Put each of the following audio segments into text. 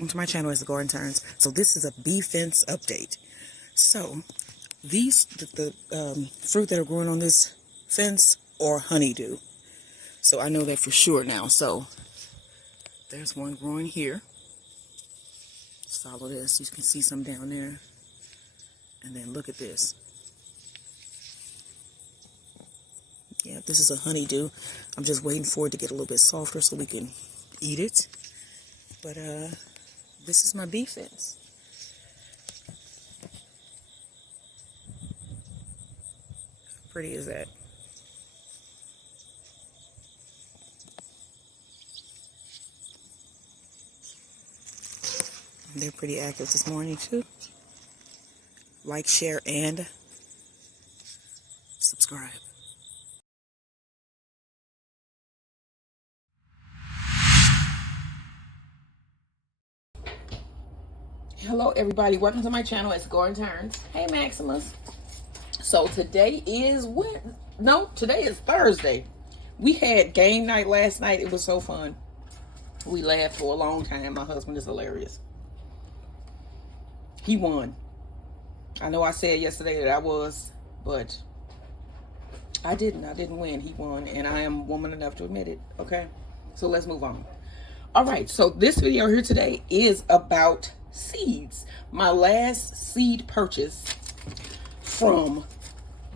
welcome to my channel as the garden turns. So this is a bee fence update. So these the fruit that are growing on this fence are honeydew. So I know that for sure now. So there's one growing here. Just follow this. You can see some down there. And then look at this. Yeah, this is a honeydew. I'm just waiting for it to get a little bit softer so we can eat it. But this is my bee fence. How pretty is that? They're pretty active this morning too. Like, share, and subscribe. Hello everybody, welcome to my channel. It's Garden Turns. Hey Maximus. So today is today is Thursday. We had game night last night. It was so fun. We laughed for a long time. My husband is hilarious. He won. I know I said yesterday that I was, but I didn't win. He won, and I am woman enough to admit it. Okay, so let's move on. All right, so this video here today is about seeds. My last seed purchase from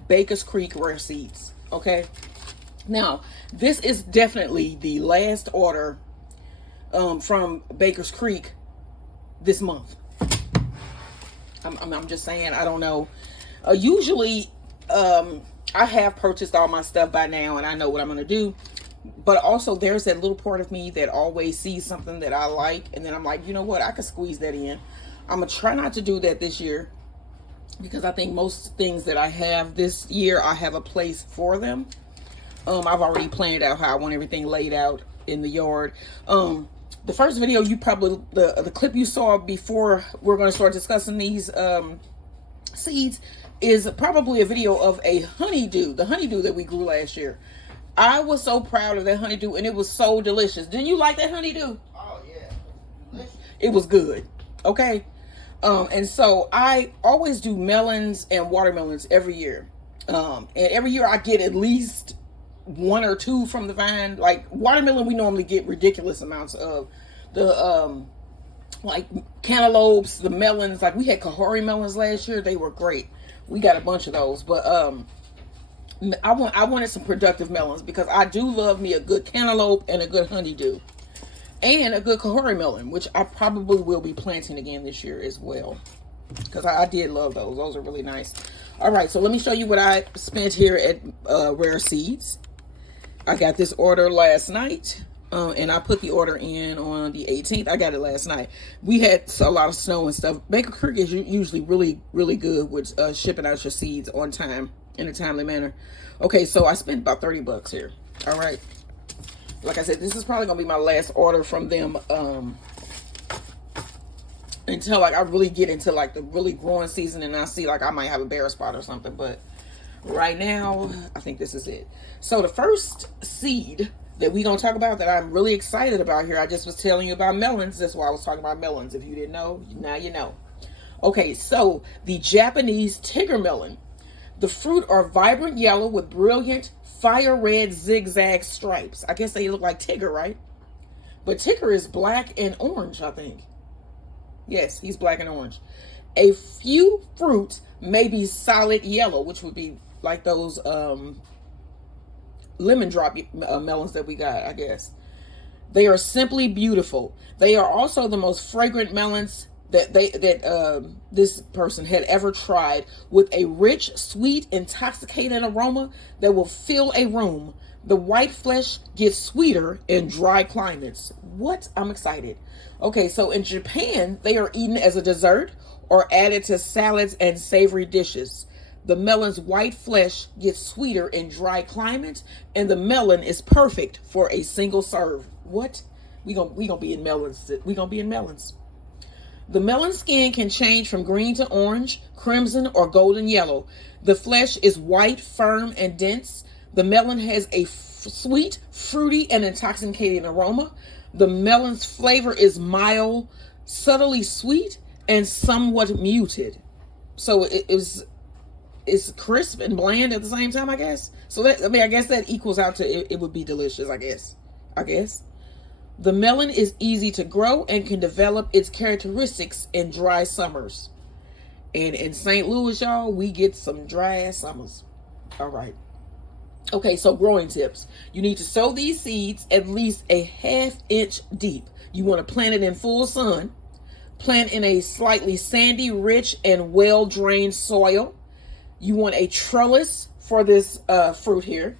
Baker's Creek Rare Seeds. Okay, now this is definitely the last order from Baker's Creek this month. I'm just saying, I don't know. Usually I have purchased all my stuff by now and I know what I'm going to do. But also there's that little part of me that always sees something that I like. And then I'm like, you know what? I could squeeze that in. I'm going to try not to do that this year. Because I think most things that I have this year, I have a place for them. I've already planned out how I want everything laid out in the yard. The first video you probably, the clip you saw before we're going to start discussing these seeds is probably a video of a honeydew, the honeydew that we grew last year. I was so proud of that honeydew and it was so delicious. Didn't you like that honeydew? Oh yeah, delicious. It was good. Okay. And so I always do melons and watermelons every year. And every year I get at least one or two from the vine. Like watermelon, we normally get ridiculous amounts of. The like cantaloupes, the melons, like we had Kahori melons last year. They were great. We got a bunch of those, but I wanted some productive melons because I do love me a good cantaloupe and a good honeydew and a good Kahori melon, which I probably will be planting again this year as well because I did love those. Those are really nice. All right, so let me show you what I spent here at Rare Seeds. I got this order last night. And I put the order in on the 18th. I got it last night. We had a lot of snow and stuff. Baker Creek is usually really good with shipping out your seeds on time in a timely manner. Okay, so I spent about 30 bucks here. All right. Like I said, this is probably going to be my last order from them until like I really get into like the really growing season and I see like I might have a bare spot or something. But right now, I think this is it. So the first seed that we're going to talk about that I'm really excited about here. I just was telling you about melons. That's why I was talking about melons. If you didn't know, now you know. Okay, so the Japanese tiger melon. The fruit are vibrant yellow with brilliant fire red zigzag stripes. I guess they look like Tigger, right? But Tigger is black and orange, I think. Yes, he's black and orange. A few fruits may be solid yellow, which would be like those lemon drop melons that we got, I guess. They are simply beautiful. They are also the most fragrant melons that this person had ever tried, with a rich, sweet, intoxicating aroma that will fill a room. The white flesh gets sweeter in dry climates. What? I'm excited. Okay, so in Japan, they are eaten as a dessert or added to salads and savory dishes. The melon's white flesh gets sweeter in dry climates, and the melon is perfect for a single serve. What? We gonna be in melons. We gonna be in melons. The melon skin can change from green to orange, crimson, or golden yellow. The flesh is white, firm, and dense. The melon has a sweet, fruity, and intoxicating aroma. The melon's flavor is mild, subtly sweet and somewhat muted. So it's crisp and bland at the same time, I guess. So that, I mean, I guess that equals out to it would be delicious, I guess. The melon is easy to grow and can develop its characteristics in dry summers. And in St. Louis, y'all, we get some dry ass summers. All right. Okay, so growing tips. You need to sow these seeds at least a ½ inch deep. You want to plant it in full sun. Plant in a slightly sandy, rich, and well-drained soil. You want a trellis for this fruit here.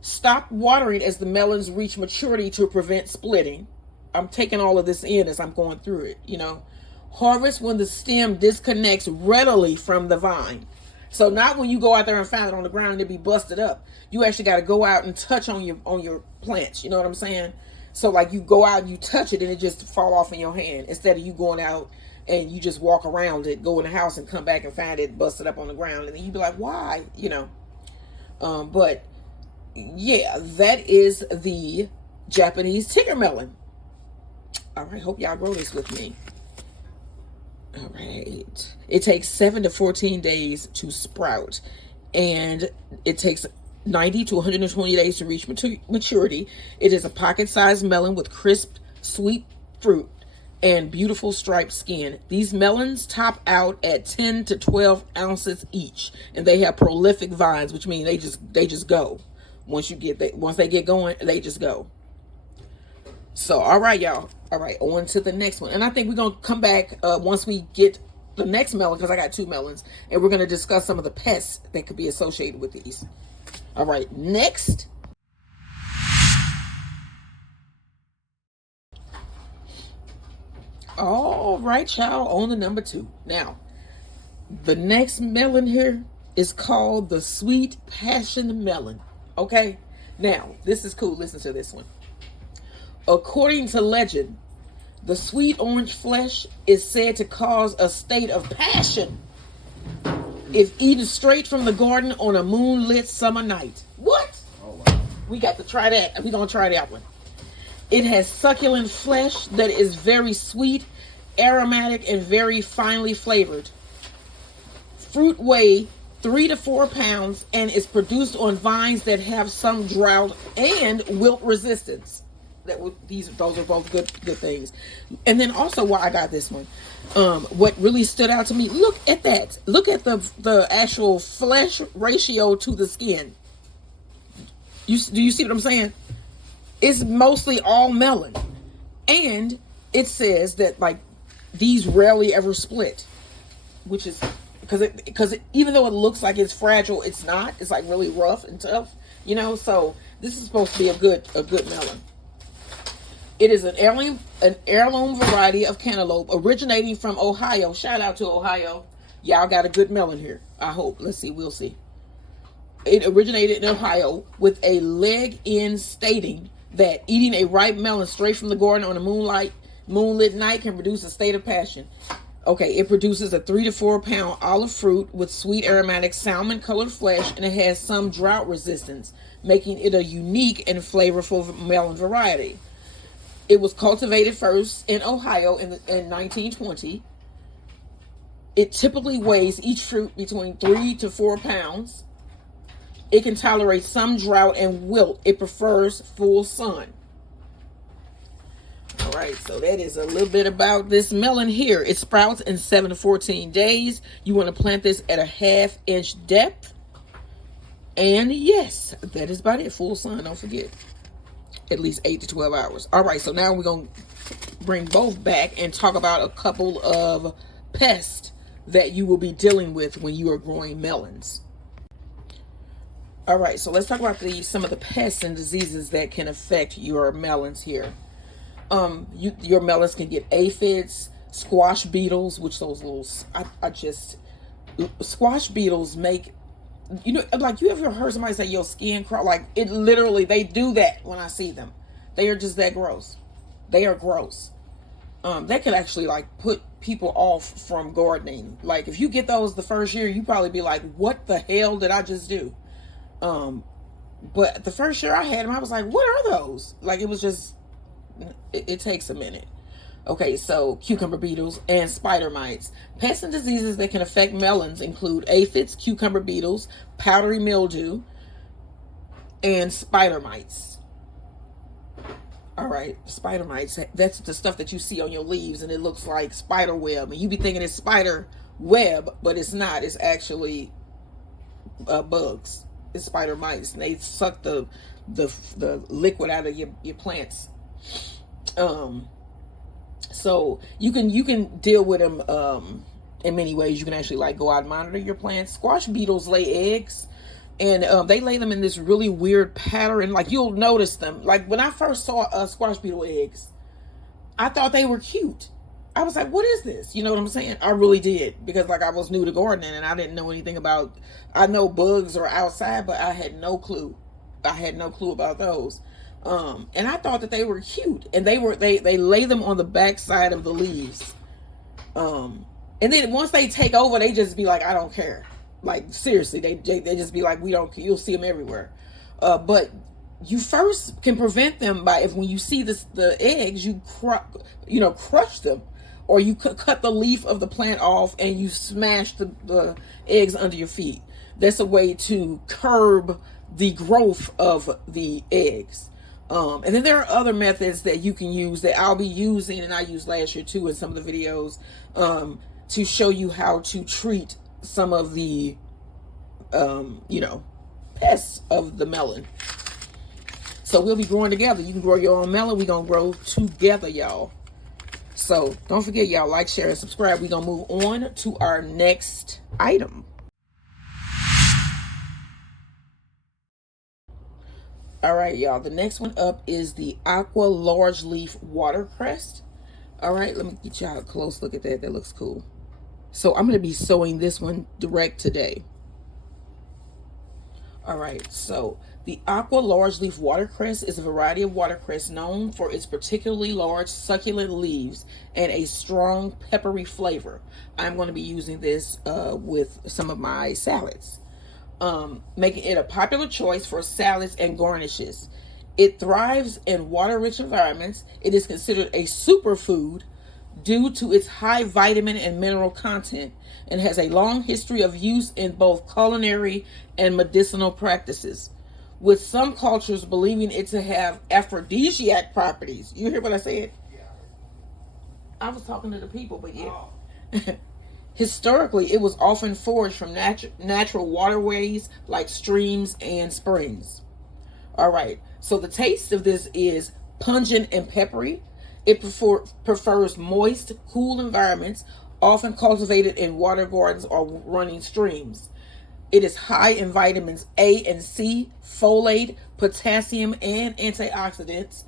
Stop watering as the melons reach maturity to prevent splitting. I'm taking all of this in as I'm going through it, you know. Harvest when the stem disconnects readily from the vine. So not when you go out there and find it on the ground and it be busted up. You actually got to go out and touch on your plants. You know what I'm saying? So like you go out and you touch it and it just fall off in your hand instead of you going out and you just walk around it, go in the house and come back and find it busted up on the ground. And then you be like, why? You know. But yeah, that is the Japanese tiger melon. All right, hope y'all grow this with me. All right. It takes 7 to 14 days to sprout, and it takes 90 to 120 days to reach maturity. It is a pocket-sized melon with crisp, sweet fruit and beautiful striped skin. These melons top out at 10 to 12 ounces each, and they have prolific vines, which means they just go. Once they get going, they just go. So, all right, y'all. All right, on to the next one. And I think we're going to come back once we get the next melon, because I got 2 melons, and we're going to discuss some of the pests that could be associated with these. All right, next. All right, y'all, on to number 2. Now, the next melon here is called the sweet passion melon. Okay? Now, this is cool. Listen to this one. According to legend, the sweet orange flesh is said to cause a state of passion if eaten straight from the garden on a moonlit summer night. What? Oh, wow. We got to try that. We're going to try that one. It has succulent flesh that is very sweet, aromatic, and very finely flavored. Fruit weigh 3 to 4 pounds and is produced on vines that have some drought and wilt resistance. Those are both good things. And then also why I got this one, what really stood out to me, look at that. Look at the actual flesh ratio to the skin. Do you see what I'm saying? It's mostly all melon. And it says that like these rarely ever split, which is because even though it looks like it's fragile, it's not. It's like really rough and tough, you know. So this is supposed to be a good melon. It is an heirloom variety of cantaloupe originating from Ohio. Shout out to Ohio. Y'all got a good melon here, I hope. Let's see. We'll see. It originated in Ohio with a leg in stating that eating a ripe melon straight from the garden on a moonlit night can produce a state of passion. Okay, it produces a 3 to 4 pound olive fruit with sweet aromatic salmon colored flesh, and it has some drought resistance, making it a unique and flavorful melon variety. It was cultivated first in Ohio in 1920. It typically weighs each fruit between 3 to 4 pounds. It can tolerate some drought and wilt. It prefers full sun. All right, so that is a little bit about this melon here. It sprouts in 7 to 14 days. You want to plant this at a ½ inch depth. And yes, that is about it. Full sun, don't forget. At least 8 to 12 hours. All right, so now we're going to bring both back and talk about a couple of pests that you will be dealing with when you are growing melons. All right, so let's talk about some of the pests and diseases that can affect your melons here. Your melons can get aphids, squash beetles, which those little, squash beetles make, you know, like you ever heard somebody say your skin crawl? Like it literally, they do that when I see them. They are just that gross. They are gross. That could actually like put people off from gardening. Like if you get those the first year, you probably be like, what the hell did I just do? But the first year I had them, I was like, what are those? Like it was just, it takes a minute. Okay, so cucumber beetles and spider mites. Pests and diseases that can affect melons include aphids, cucumber beetles, powdery mildew, and spider mites. All right, spider mites. That's the stuff that you see on your leaves, and it looks like spider web. And you be thinking it's spider web, but it's not. It's actually bugs. It's spider mites, and they suck the liquid out of your plants. So you can deal with them in many ways. You can actually like go out and monitor your plants. Squash beetles lay eggs, and they lay them in this really weird pattern. Like you'll notice them. Like when I first saw squash beetle eggs, I thought they were cute. I was like, what is this? You know what I'm saying? I really did, because like I was new to gardening and I didn't know anything about, I know bugs are outside, but I had no clue. I had no clue about those. And I thought that they were cute, and they lay them on the back side of the leaves. And then once they take over, they just be like, I don't care. Like seriously, they just be like, we don't, you'll see them everywhere. But you first can prevent them by, if when you see the eggs, you crush them, or you cut the leaf of the plant off and you smash the eggs under your feet. That's a way to curb the growth of the eggs. And then there are other methods that you can use that I'll be using, and I used last year too in some of the videos, to show you how to treat some of the, pests of the melon. So we'll be growing together. You can grow your own melon. We're going to grow together, y'all. So don't forget, y'all, like, share, and subscribe. We're going to move on to our next item. All right, y'all. The next one up is the aqua large leaf watercress. All right, let me get y'all a close look at that. That looks cool. So I'm going to be sowing this one direct today. All right, so the aqua large leaf watercress is a variety of watercress known for its particularly large succulent leaves and a strong peppery flavor. I'm going to be using this with some of my salads, making it a popular choice for salads and garnishes. It thrives in water-rich environments. It is considered a superfood due to its high vitamin and mineral content, and has a long history of use in both culinary and medicinal practices, with some cultures believing it to have aphrodisiac properties. You hear what I said? Yeah. I was talking to the people, but yeah. Oh. Historically, it was often foraged from natural waterways like streams and springs. All right, so the taste of this is pungent and peppery. It prefers moist, cool environments, often cultivated in water gardens or running streams. It is high in vitamins A and C, folate, potassium, and antioxidants.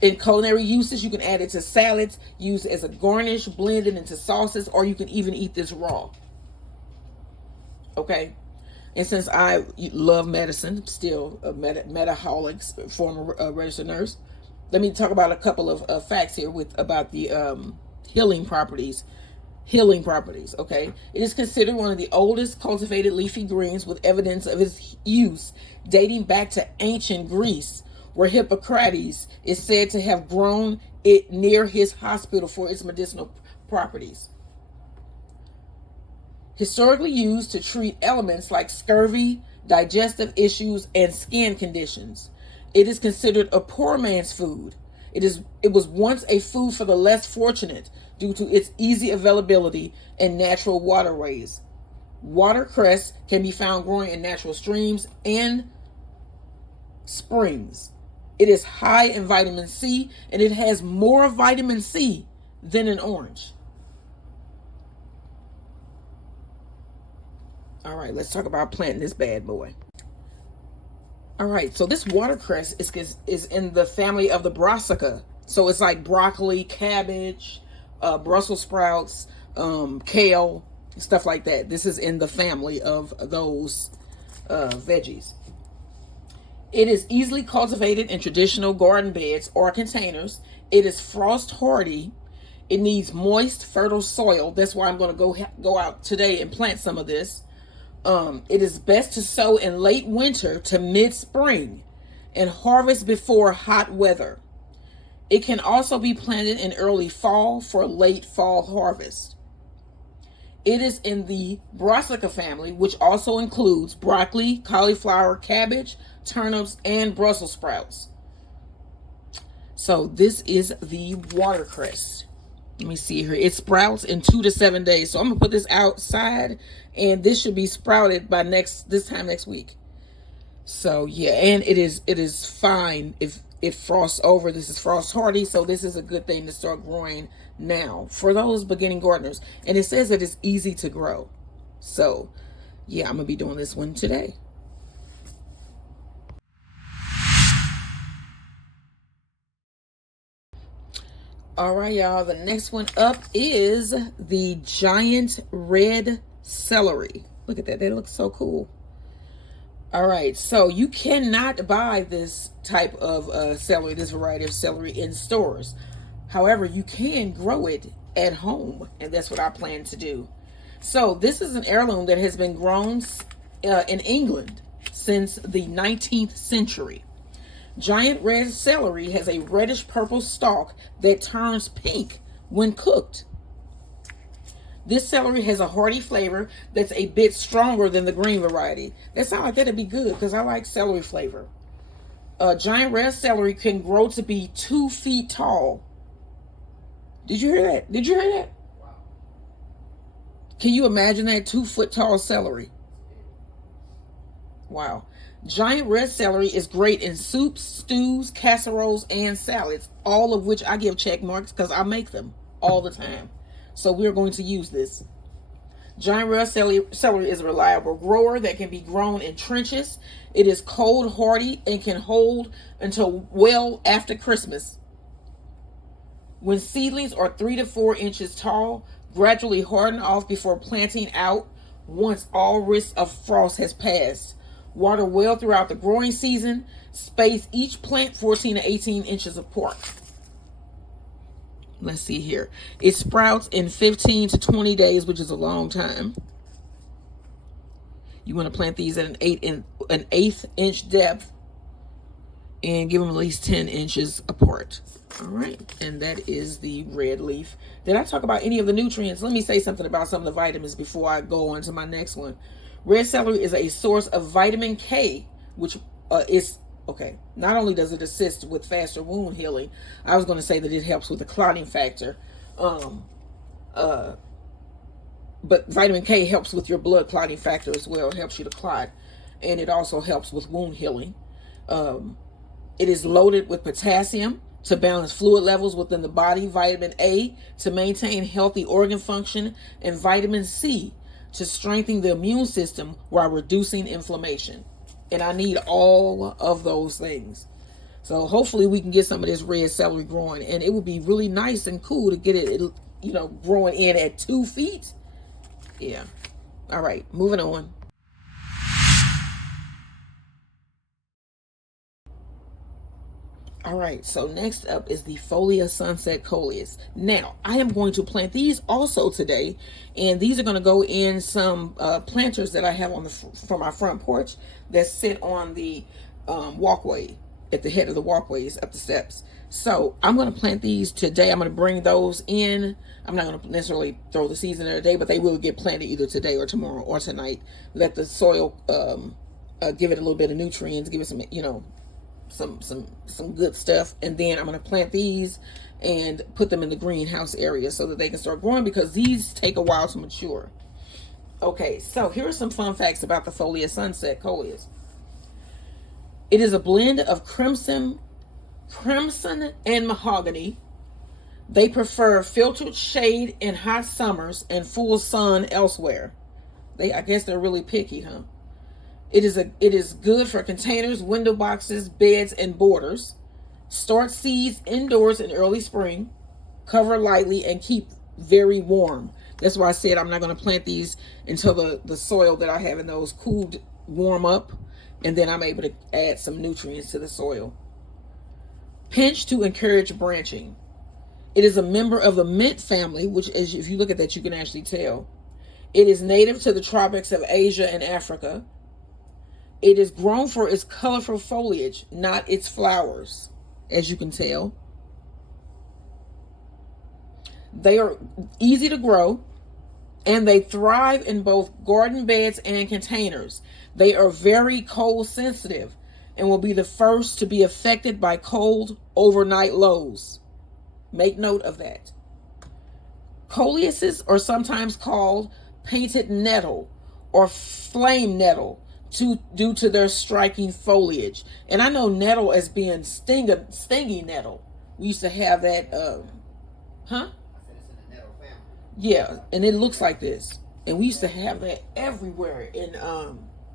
In culinary uses, you can add it to salads, use as a garnish, blend it into sauces, or you can even eat this raw. Okay? And since I love medicine, still a medaholic, former registered nurse, let me talk about a couple of facts here about the healing properties. Okay? It is considered one of the oldest cultivated leafy greens, with evidence of its use dating back to ancient Greece, where Hippocrates is said to have grown it near his hospital for its medicinal properties. Historically used to treat ailments like scurvy, digestive issues, and skin conditions. It is considered a poor man's food. It was once a food for the less fortunate due to its easy availability in natural waterways. Watercress can be found growing in natural streams and springs. It is high in vitamin C, and it has more vitamin C than an orange. All right, let's talk about planting this bad boy. All right, so this watercress is in the family of the brassica. So it's like broccoli, cabbage, Brussels sprouts, kale, stuff like that. This is in the family of those veggies. It is easily cultivated in traditional garden beds or containers. It is frost hardy. It needs moist, fertile soil. That's why I'm going to go out today and plant some of this. It is best to sow in late winter to mid-spring and harvest before hot weather. It can also be planted in early fall for late fall harvest. It is in the brassica family, which also includes broccoli, cauliflower, cabbage, turnips, and Brussels sprouts. So this is the watercress. Let me see here. It sprouts in 2 to 7 days. So I'm gonna put this outside, and this should be sprouted by this time next week. So yeah, and it is fine if it frosts over. This is frost hardy, so this is a good thing to start growing now for those beginning gardeners. And it says that it's easy to grow. So yeah, I'm gonna be doing this one today. All right, y'all. The next one up is the giant red celery. Look at that. That looks so cool. All right. So you cannot buy this type of celery, this variety of celery in stores. However, you can grow it at home. And that's what I plan to do. So this is an heirloom that has been grown in England since the 19th century. Giant red celery has a reddish purple stalk that turns pink when cooked. This celery has a hearty flavor that's a bit stronger than the green variety. That sounds like that'd be good because I like celery flavor. Giant red celery can grow to be 2 feet tall. Did you hear that? Did you hear that? Can you imagine that 2-foot tall celery? Wow. Giant red celery is great in soups, stews, casseroles, and salads, all of which I give check marks because I make them all the time. So we're going to use this. Giant red celery is a reliable grower that can be grown in trenches. It is cold hardy and can hold until well after Christmas. When seedlings are 3 to 4 inches tall, gradually harden off before planting out once all risk of frost has passed. Water well throughout the growing season. Space each plant 14 to 18 inches apart. Let's see here. It sprouts in 15 to 20 days, which is a long time. You want to plant these at an 1/8 inch depth and give them at least 10 inches apart. All right. And that is the red leaf. Did I talk about any of the nutrients? Let me say something about some of the vitamins before I go on to my next one. Red celery is a source of vitamin K, which is, okay, not only does it assist with faster wound healing, I was going to say that it helps with the clotting factor. But vitamin K helps with your blood clotting factor as well. It helps you to clot. And it also helps with wound healing. It is loaded with potassium to balance fluid levels within the body, vitamin A to maintain healthy organ function, and vitamin C to strengthen the immune system while reducing inflammation. And I need all of those things. So hopefully we can get some of this red celery growing. And it would be really nice and cool to get it, growing in at 2 feet. Yeah. All right, moving on. All right, so next up is the Folia Sunset Coleus. Now, I am going to plant these also today, and these are going to go in some planters that I have on for my front porch that sit on the walkway, at the head of the walkways up the steps. So I'm going to plant these today. I'm going to bring those in. I'm not going to necessarily throw the seeds in there today, but they will get planted either today or tomorrow or tonight. Let the soil give it a little bit of nutrients, give it some, some good stuff, and then I'm going to plant these and put them in the greenhouse area so that they can start growing, because these take a while to mature. Okay, so here are some fun facts about the Folia Sunset Coleus. It is a blend of crimson and mahogany. They prefer filtered shade in hot summers and full sun elsewhere. I guess they're really picky, huh? It is good for containers, window boxes, beds, and borders. Start seeds indoors in early spring. Cover lightly and keep very warm. That's why I said I'm not going to plant these until the soil that I have in those cooled, warm up, and then I'm able to add some nutrients to the soil. Pinch to encourage branching. It is a member of the mint family, which is, if you look at that, you can actually tell. It is native to the tropics of Asia and Africa. It is grown for its colorful foliage, not its flowers, as you can tell. They are easy to grow, and they thrive in both garden beds and containers. They are very cold sensitive and will be the first to be affected by cold overnight lows. Make note of that. Coleuses are sometimes called painted nettle or flame nettle due to their striking foliage. And I know nettle as being stingy nettle. We used to have that, huh? Yeah, and it looks like this. And we used to have that everywhere in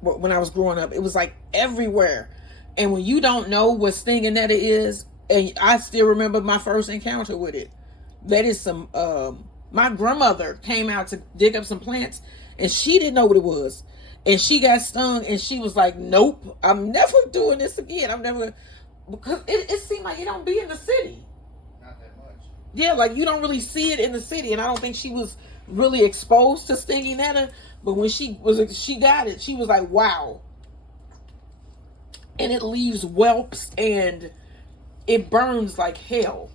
when I was growing up. It was like everywhere. And when you don't know what stinging nettle is, and I still remember my first encounter with it. That is some my grandmother came out to dig up some plants, and she didn't know what it was. And she got stung, and she was like, nope, I'm never doing this again. I'm never, because it seemed like it don't be in the city. Not that much. Yeah, like you don't really see it in the city. And I don't think she was really exposed to stinging nettle. But when she got it, she was like, wow. And it leaves whelps, and it burns like hell.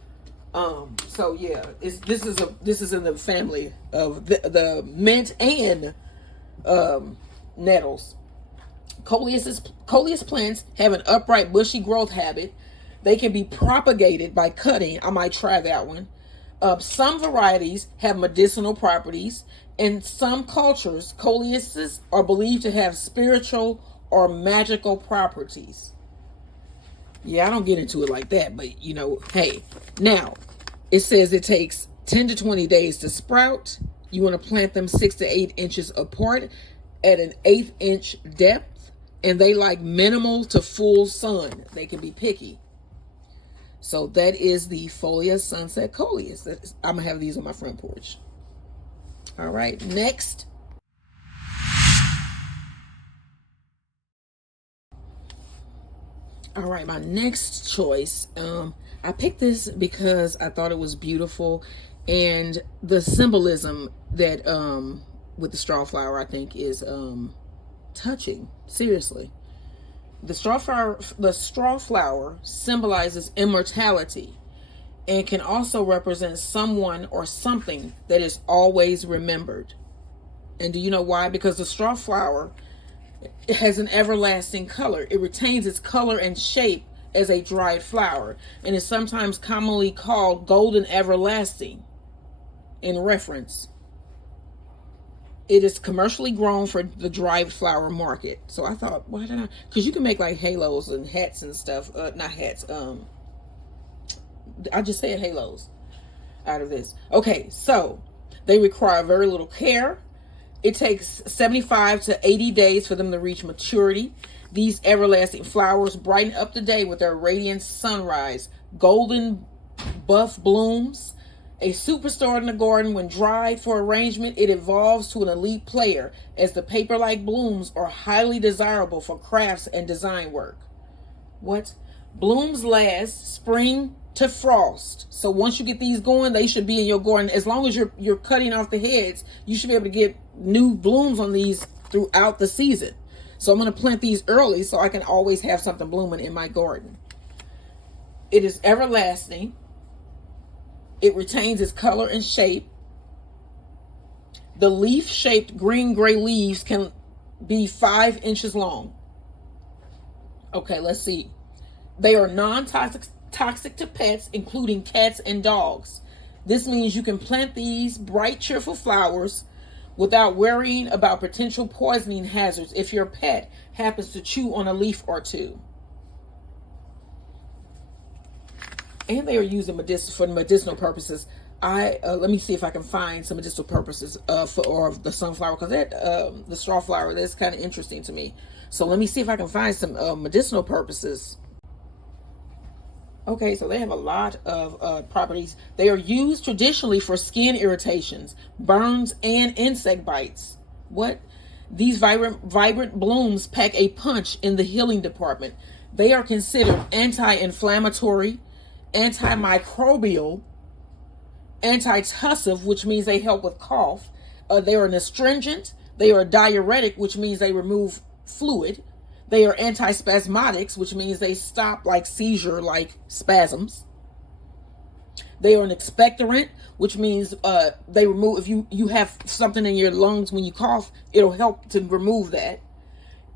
So yeah, this is in the family of the mint and nettles. Coleus plants have an upright, bushy growth habit. They can be propagated by cutting. I might try that one. Some varieties have medicinal properties. In some cultures, coleuses are believed to have spiritual or magical properties. Yeah, I don't get into it like that, but hey. Now, it says it takes 10 to 20 days to sprout. You want to plant them 6 to 8 inches apart at an 1/8 inch depth, and they like minimal to full sun. They can be picky. So that is the Folia Sunset Coleus. I'm going to have these on my front porch. All right, next. All right, my next choice. I picked this because I thought it was beautiful, and the symbolism that with the Strawflower, I think, is touching. Seriously, the Strawflower symbolizes immortality and can also represent someone or something that is always remembered. And do you know why? Because the Strawflower, it has an everlasting color. It retains its color and shape as a dried flower, and is sometimes commonly called golden everlasting in reference. It is commercially grown for the dried flower market. So I thought, why did I? Because you can make like halos and hats and stuff. Not hats. I just said halos out of this. Okay, so they require very little care. It takes 75 to 80 days for them to reach maturity. These everlasting flowers brighten up the day with their radiant sunrise, golden buff blooms. A superstar in the garden, when dried for arrangement, it evolves to an elite player, as the paper-like blooms are highly desirable for crafts and design work. What? Blooms last spring to frost. So once you get these going, they should be in your garden. As long as you're cutting off the heads, you should be able to get new blooms on these throughout the season. So I'm going to plant these early so I can always have something blooming in my garden. It is everlasting. It retains its color and shape. The leaf-shaped green-gray leaves can be 5 inches long. Okay, let's see. They are non-toxic to pets, including cats and dogs. This means you can plant these bright, cheerful flowers without worrying about potential poisoning hazards if your pet happens to chew on a leaf or two. And they are used for medicinal purposes. Let me see if I can find some medicinal purposes for the sunflower, because the Strawflower, that's kind of interesting to me. So let me see if I can find some medicinal purposes. Okay, so they have a lot of properties. They are used traditionally for skin irritations, burns, and insect bites. What? These vibrant blooms pack a punch in the healing department. They are considered anti-inflammatory, antimicrobial, antitussive, which means they help with cough. They are an astringent. They are a diuretic, which means they remove fluid. They are antispasmodics, which means they stop like seizure-like spasms. They are an expectorant, which means they remove, if you have something in your lungs when you cough, it'll help to remove that.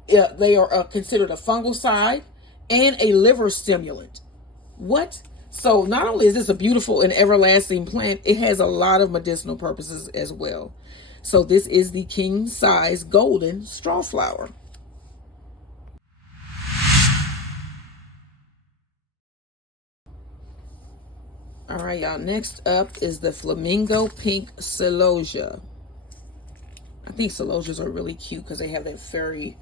They are considered a fungicide and a liver stimulant. What? So not only is this a beautiful and everlasting plant, it has a lot of medicinal purposes as well. So this is the king size golden strawflower. All right, y'all. Next up is the flamingo pink celosia. I think celosias are really cute because they have that fairy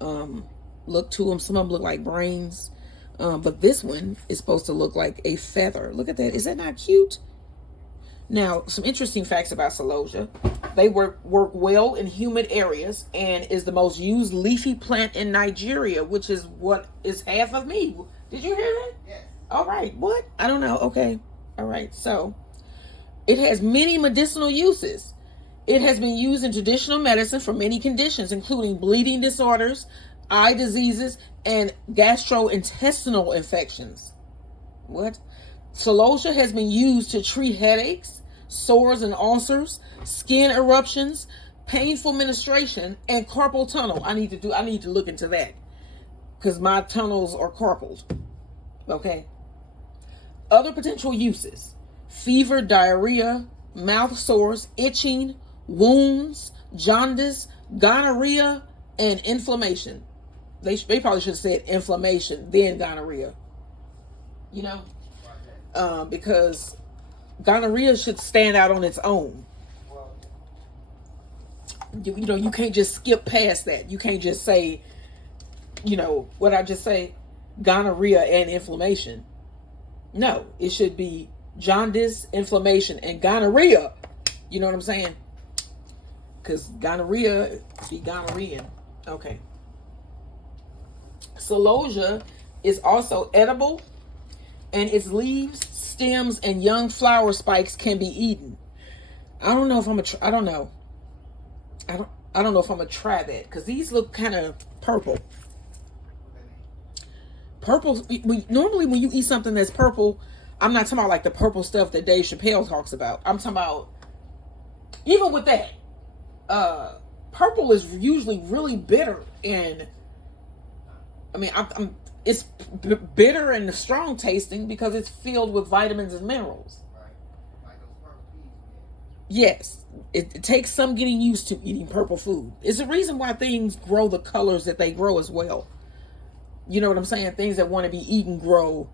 look to them. Some of them look like brains. But this one is supposed to look like a feather. Look at that. Is that not cute? Now, some interesting facts about celosia. They work well in humid areas and is the most used leafy plant in Nigeria, which is what is half of me. Did you hear that? Yes. All right. What? I don't know. Okay. All right. So it has many medicinal uses. It has been used in traditional medicine for many conditions, including bleeding disorders, eye diseases, and gastrointestinal infections. What? Celosia has been used to treat headaches, sores and ulcers, skin eruptions, painful menstruation, and carpal tunnel. I need to look into that because my tunnels are carpal. Okay. Other potential uses: fever, diarrhea, mouth sores, itching, wounds, jaundice, gonorrhea, and inflammation. They probably should have said inflammation, then gonorrhea. You know? Because gonorrhea should stand out on its own. You know, you can't just skip past that. You can't just say, you know, what I just say, gonorrhea and inflammation. No, it should be jaundice, inflammation, and gonorrhea. You know what I'm saying? Because gonorrhea be gonorrhean. Okay. Celosia is also edible, and its leaves, stems, and young flower spikes can be eaten. I don't know if I don't know. I don't know if I'm gonna try that because these look kind of purple. Purple. Normally, when you eat something that's purple, I'm not talking about like the purple stuff that Dave Chappelle talks about. I'm talking about even with that. Purple is usually really bitter, and I mean, it's bitter and strong tasting because it's filled with vitamins and minerals. Yes, it takes some getting used to eating purple food. It's the reason why things grow the colors that they grow as well. You know what I'm saying? Things that want to be eaten grow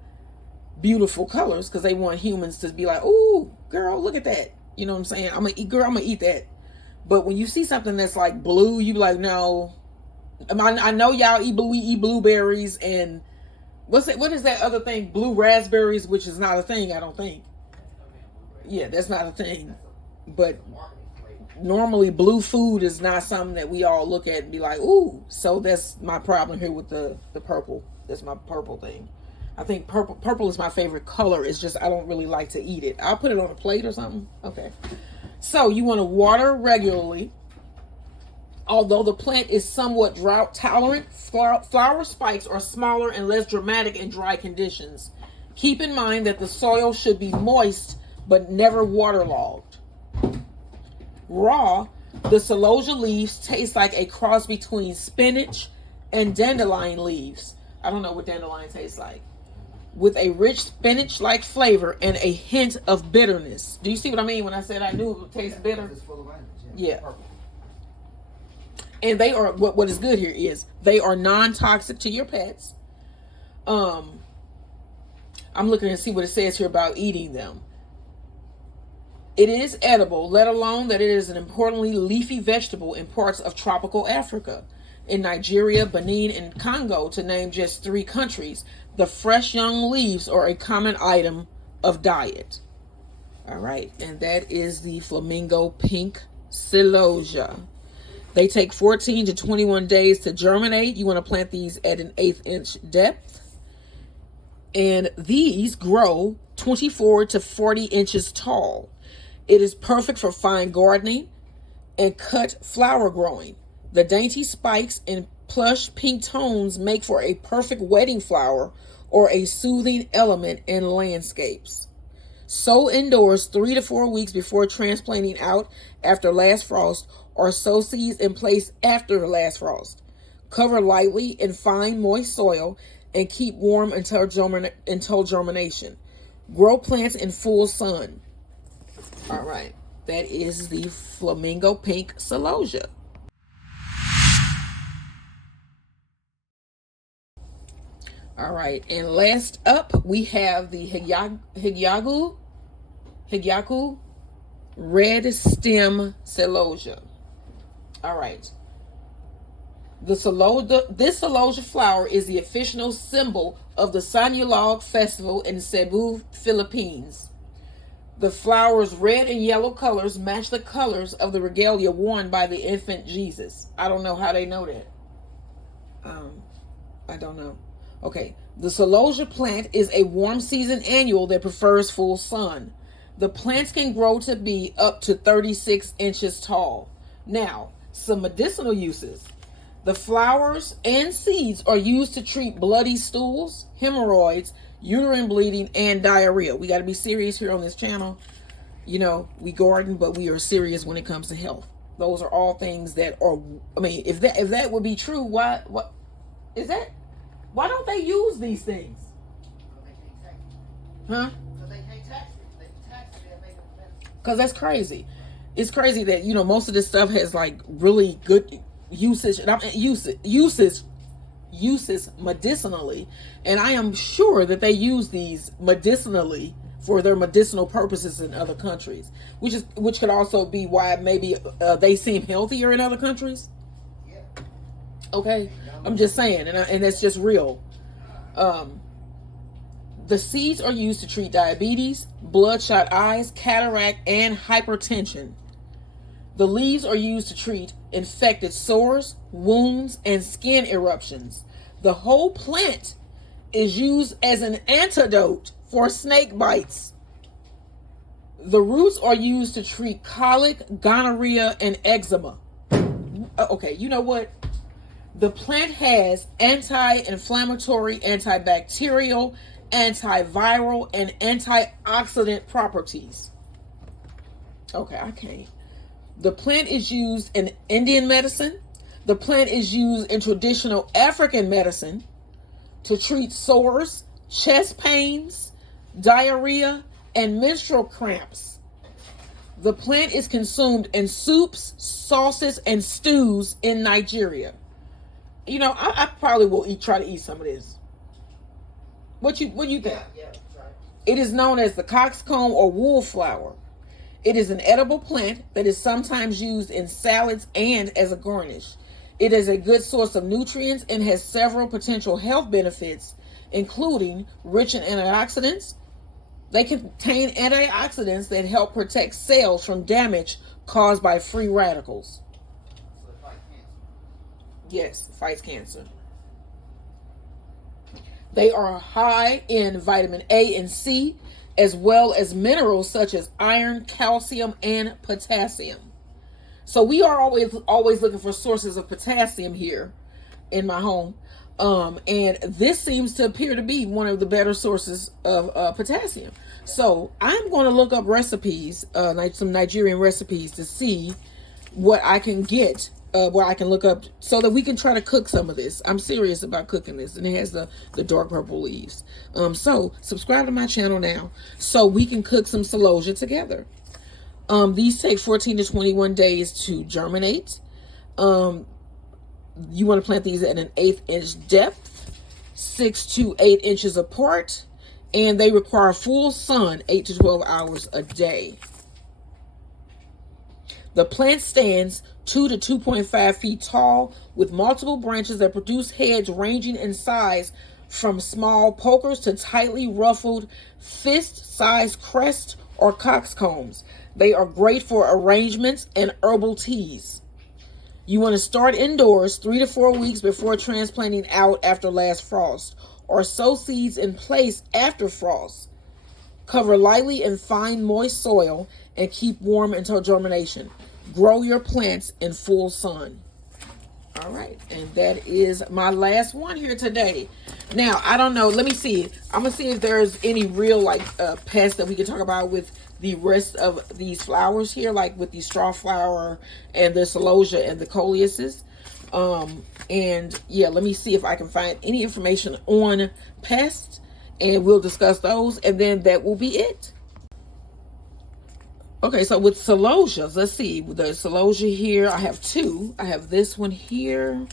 beautiful colors because they want humans to be like, "Ooh, girl, look at that." You know what I'm saying? I'm gonna eat that. But when you see something that's like blue, you be like, "No." I know y'all we eat blueberries and what is that other thing? Blue raspberries, which is not a thing, I don't think. Yeah, that's not a thing. But normally blue food is not something that we all look at and be like, ooh. So that's my problem here with the purple. That's my purple thing. I think purple is my favorite color. It's just I don't really like to eat it. I'll put it on a plate or something. Okay. So you want to water regularly. Although the plant is somewhat drought tolerant, flower spikes are smaller and less dramatic in dry conditions. Keep in mind that the soil should be moist but never waterlogged. Raw, the celosia leaves taste like a cross between spinach and dandelion leaves. I don't know what dandelion tastes like. With a rich spinach-like flavor and a hint of bitterness. Do you see what I mean when I said I knew it would taste bitter? Yeah. And they are, what is good here is they are non-toxic to your pets. I'm looking to see what it says here about eating them. It is edible, let alone that it is an importantly leafy vegetable in parts of tropical Africa. In Nigeria, Benin, and Congo, to name just 3 countries, the fresh young leaves are a common item of diet. All right, and that is the flamingo pink celosia. They take 14 to 21 days to germinate. You want to plant these at an 1/8 inch depth. And these grow 24 to 40 inches tall. It is perfect for fine gardening and cut flower growing. The dainty spikes and plush pink tones make for a perfect wedding flower or a soothing element in landscapes. Sow indoors 3 to 4 weeks before transplanting out after last frost, or sow seeds in place after the last frost. Cover lightly in fine, moist soil and keep warm until germination. Grow plants in full sun. All right, that is the flamingo pink celosia. All right, and last up we have the Higyaku red stem celosia. All right. This celosia flower is the official symbol of the Sanyulog Festival in Cebu, Philippines. The flower's red and yellow colors match the colors of the regalia worn by the infant Jesus. I don't know how they know that. I don't know. Okay. The celosia plant is a warm season annual that prefers full sun. The plants can grow to be up to 36 inches tall. Now, some medicinal uses. The flowers and seeds are used to treat bloody stools, hemorrhoids, uterine bleeding, and diarrhea. We got to be serious here on this channel. You know, we garden, but we are serious when it comes to health. Those are all things that are, I mean, if that would be true, why don't they use these things? Huh? Because that's crazy. It's crazy that, you know, most of this stuff has like really good uses medicinally, and I am sure that they use these medicinally for their medicinal purposes in other countries, which could also be why maybe they seem healthier in other countries. Okay, I'm just saying, and that's just real. The seeds are used to treat diabetes, bloodshot eyes, cataract, and hypertension. The leaves are used to treat infected sores, wounds, and skin eruptions. The whole plant is used as an antidote for snake bites. The roots are used to treat colic, gonorrhea, and eczema. Okay, you know what? The plant has anti-inflammatory, antibacterial, antiviral, and antioxidant properties. Okay, I can't. The plant is used in Indian medicine. The plant is used in traditional African medicine to treat sores, chest pains, diarrhea, and menstrual cramps. The plant is consumed in soups, sauces, and stews in Nigeria. You know, I probably will try to eat some of this. What do you think? Yeah, try. It is known as the coxcomb or wool flower. It is an edible plant that is sometimes used in salads and as a garnish. It is a good source of nutrients and has several potential health benefits, including rich in antioxidants. They contain antioxidants that help protect cells from damage caused by free radicals. So it fights cancer. Yes, fights cancer. They are high in vitamin A and C, as well as minerals such as iron, calcium, and potassium. So we are always looking for sources of potassium here in my home. And this seems to appear to be one of the better sources of potassium. So I'm going to look up recipes, like some Nigerian recipes, to see what I can get, where I can look up so that we can try to cook some of this. I'm serious about cooking this, and it has the dark purple leaves. So subscribe to my channel now so we can cook some celosia together. These take 14 to 21 days to germinate. You want to plant these at an 1/8 inch depth, 6 to 8 inches apart, and they require full sun 8 to 12 hours a day. The plant stands 2 to 2.5 feet tall with multiple branches that produce heads ranging in size from small pokers to tightly ruffled fist-sized crests or coxcombs. They are great for arrangements and herbal teas. You want to start indoors 3 to 4 weeks before transplanting out after last frost, or sow seeds in place after frost. Cover lightly in fine, moist soil and keep warm until germination. Grow your plants in full sun. All right, and that is my last one here today. Now, I don't know. Let me see. I'm going to see if there's any real, like, pests that we can talk about with the rest of these flowers here, like with the Strawflower and the celosia and the coleuses. And yeah, let me see if I can find any information on pests, and we'll discuss those, and then that will be it. Okay, so with celosias, let's see. With the celosia here, I have two. I have this one here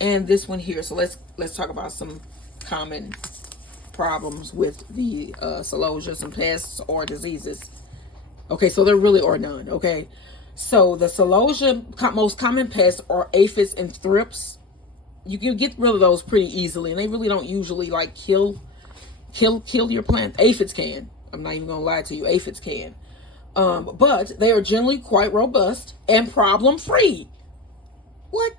and this one here. So let's talk about some common problems with the celosias and pests or diseases. Okay, so there really are none. Okay, so the celosia most common pests are aphids and thrips. You can get rid of those pretty easily, and they really don't usually like kill your plant. Aphids can. I'm not even gonna lie to you. Aphids can. But they are generally quite robust and problem-free. What?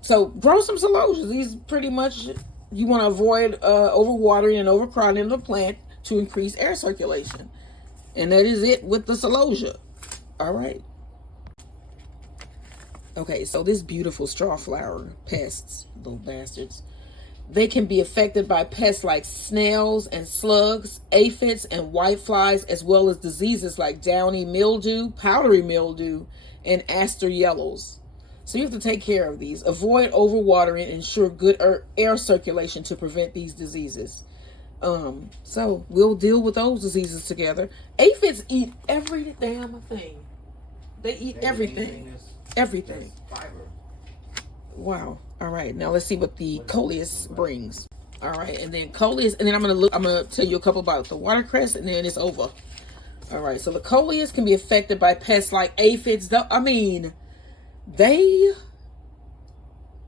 So grow some celosias. These pretty much, you want to avoid overwatering and overcrowding of the plant to increase air circulation. And that is it with the celosia. All right. Okay, so this beautiful Strawflower pests, little bastards. They can be affected by pests like snails and slugs, aphids and whiteflies, as well as diseases like downy mildew, powdery mildew, and aster yellows. So you have to take care of these. Avoid overwatering and ensure good air circulation to prevent these diseases. So we'll deal with those diseases together. Aphids eat every damn thing. They eat everything. Everything. Wow. All right. Now let's see what the coleus brings. All right. And then coleus, and then I'm gonna tell you a couple about the watercress, and then it's over. All right. So the coleus can be affected by pests like aphids. I mean, they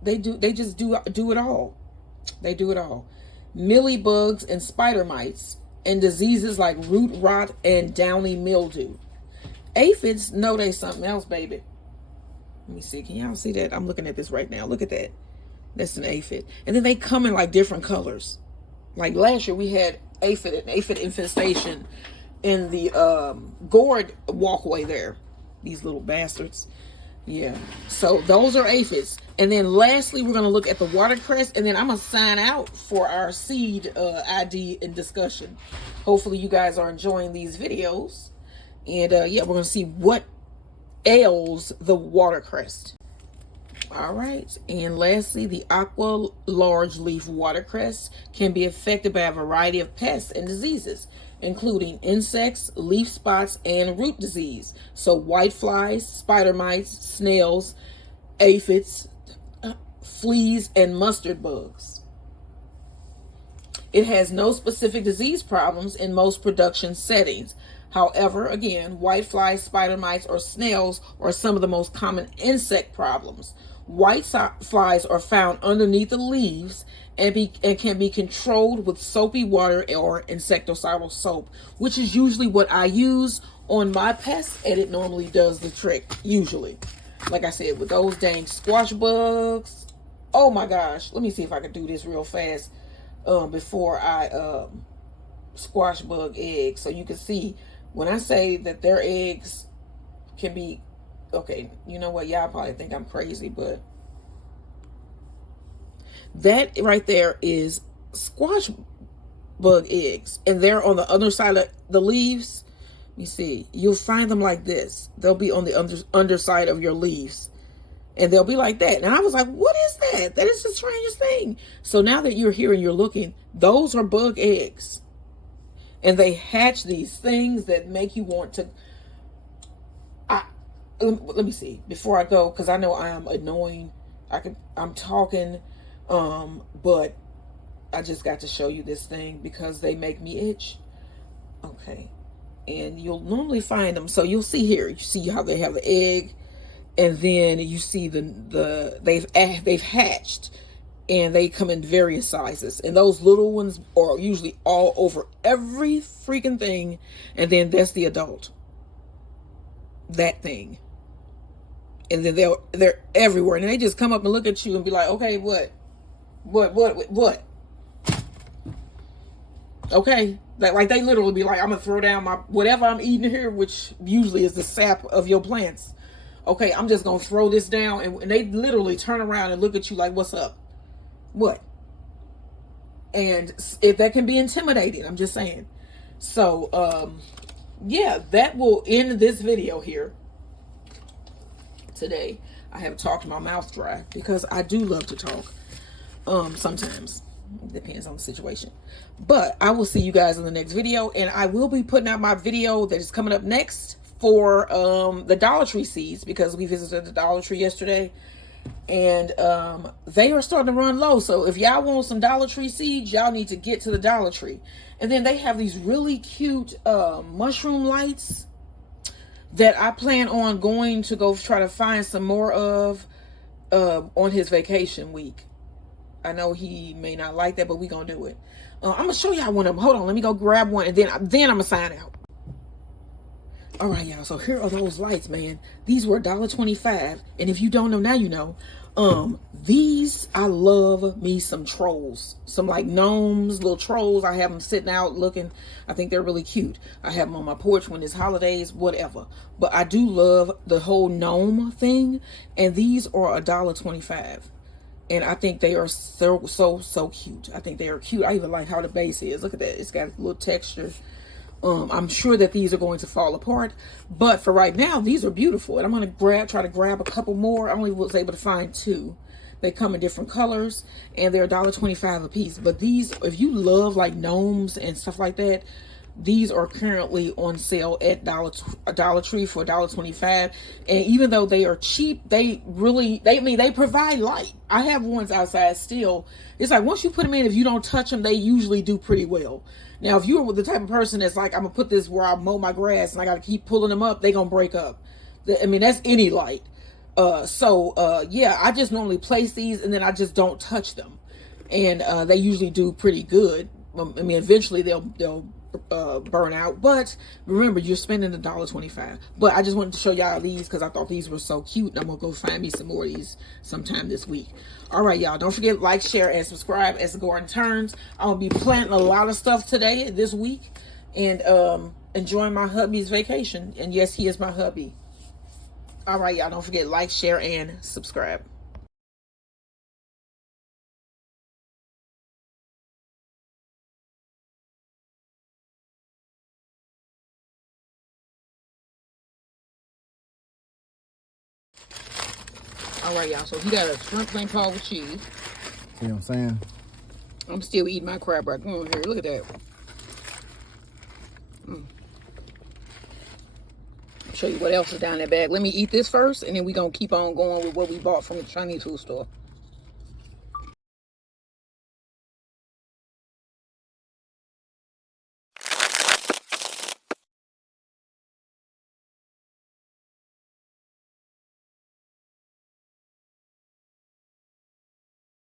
just do it all. They do it all. Mealybugs and spider mites, and diseases like root rot and downy mildew. Aphids know they something else, baby. Let me see. Can y'all see that? I'm looking at this right now. Look at that. That's an aphid. And then they come in like different colors. Like last year we had aphid infestation in the gourd walkway there. These little bastards. Yeah. So those are aphids. And then lastly, we're going to look at the watercress. And then I'm going to sign out for our seed ID and discussion. Hopefully you guys are enjoying these videos. And yeah, we're going to see what ails the watercress. All right. And lastly, the aqua large leaf watercress can be affected by a variety of pests and diseases, including insects, leaf spots, and root disease. So whiteflies, spider mites, snails, aphids, fleas, and mustard bugs. It has no specific disease problems in most production settings. However, again, whiteflies, spider mites, or snails are some of the most common insect problems. Whiteflies are found underneath the leaves and can be controlled with soapy water or insecticidal soap, which is usually what I use on my pests, and it normally does the trick, usually. Like I said, with those dang squash bugs. Oh my gosh. Let me see if I can do this real fast before I squash bug eggs, so you can see. When I say that their eggs can be, okay, you know what? Y'all probably think I'm crazy, but that right there is squash bug eggs. And they're on the other side of the leaves. Let me see. You'll find them like this. They'll be on the underside of your leaves. And they'll be like that. And I was like, what is that? That is the strangest thing. So now that you're here and you're looking, those are bug eggs. And they hatch these things that make you want to. Let me see before I go, because I know I am annoying. I'm talking, but I just got to show you this thing because they make me itch. Okay, and you'll normally find them. So you'll see here. You see how they have the egg, and then you see they've hatched. And they come in various sizes. And those little ones are usually all over every freaking thing. And then that's the adult. That thing. And then they're everywhere. And they just come up and look at you and be like, okay, what? Okay. Like they literally be like, I'm going to throw down my whatever I'm eating here, which usually is the sap of your plants. Okay, I'm just going to throw this down. And they literally turn around and look at you like, what's up? What? And if that can be intimidating, I'm just saying. So, yeah, that will end this video here today. I have talked my mouth dry because I do love to talk. Sometimes. It depends on the situation. But I will see you guys in the next video. And I will be putting out my video that is coming up next for the Dollar Tree seeds, because we visited the Dollar Tree yesterday. And they are starting to run low. So if y'all want some Dollar Tree seeds, y'all need to get to the Dollar Tree. And then they have these really cute mushroom lights that I plan on going to go try to find some more of on his vacation week. I know he may not like that, but we gonna do it. I'm gonna show y'all one of them. Hold on, let me go grab one, and then I'm gonna sign out. All right, y'all. So here are those lights, man. These were $1.25, and if you don't know, now you know. These, I love me some trolls, some like gnomes, little trolls. I have them sitting out looking. I think they're really cute. I have them on my porch when it's holidays, whatever. But I do love the whole gnome thing, and these are $1.25. And I think they are so cute. I think they are cute. I even like how the base is. Look at that. It's got a little texture. I'm sure that these are going to fall apart, but for right now, these are beautiful. And I'm going to try to grab a couple more. I only was able to find 2. They come in different colors, and they're $1.25 a piece. But these, if you love like gnomes and stuff like that, these are currently on sale at Dollar Tree for $1.25. And even though they are cheap, they provide light. I have ones outside still. It's like once you put them in, if you don't touch them, they usually do pretty well. Now, if you're the type of person that's like, I'm gonna put this where I mow my grass and I gotta keep pulling them up, they gonna break up. I mean, that's any light. Yeah, I just normally place these and then I just don't touch them, and they usually do pretty good. I mean, eventually they'll burn out, but remember, you're spending $1.25. But I just wanted to show y'all these because I thought these were so cute, and I'm gonna go find me some more of these sometime this week. All right, y'all, don't forget, like, share, and subscribe as the garden turns. I'm gonna be planting a lot of stuff today, this week, and enjoying my hubby's vacation. And yes, he is my hubby. All right, y'all, don't forget, like, share, and subscribe. All right, y'all. So he got a shrimp plain Paul with cheese. See what I'm saying? I'm still eating my crab right here. Look at that. I'll show you what else is down that bag. Let me eat this first, and then we're going to keep on going with what we bought from the Chinese food store.